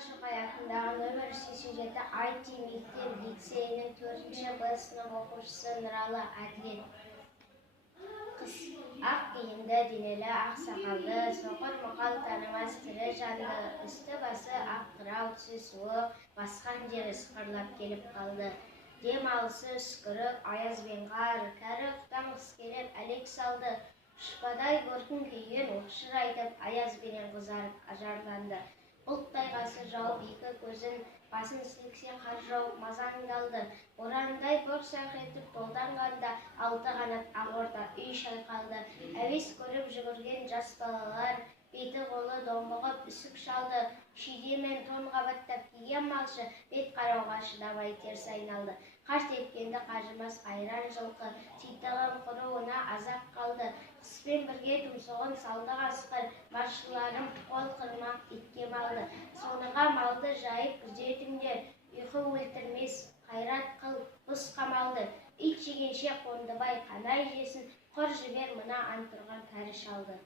Шоқай атындағы нөмір 87 IT мектеп-лицейінің 4-ші Б сынып оқушысы Нұралы Әділет. Қыз ақ киімді, денелі, ақ сақалды, соқыр мұқал танымас тірі жанды, үсті-басы ақ қырау, түсі суық, басқан жері сықырлап келіп қалды. Демалысы үскірік, аяз бен қар, кәрі құтамыз келіп әлек салды. Шыпадай бөркін күйген оқшыр айтып, аяз бенен қызарып ажарланды. Бұлт тайғасы жауып екі көзін, басын сіліксе қар жауып мазаңдалды. Борандай бөрсақ етіп толданғанда, алты қанат ақ орда үй шайқалды. Әуес көріп жүгірген жас балалар, беті қолы домбығып үсік шалды. Шидемен тон қабаттап киген малшы, бет қарауға шыдамай теріс айналды. Қар тепкенді қажымас қайран жылқы, титығын құруына азап қалды. Қыспен бірге тұмсығын салды қасқыр, басшыларым қол қырмақ итке малды. Соныға малды жайып күзетіңдер, ұйқы өлтірмес, қайрат қыл, бұз қамалды. Ит жегенше Қондыбай қанай жесін, құр жібер мына антұрған кәрі шалды.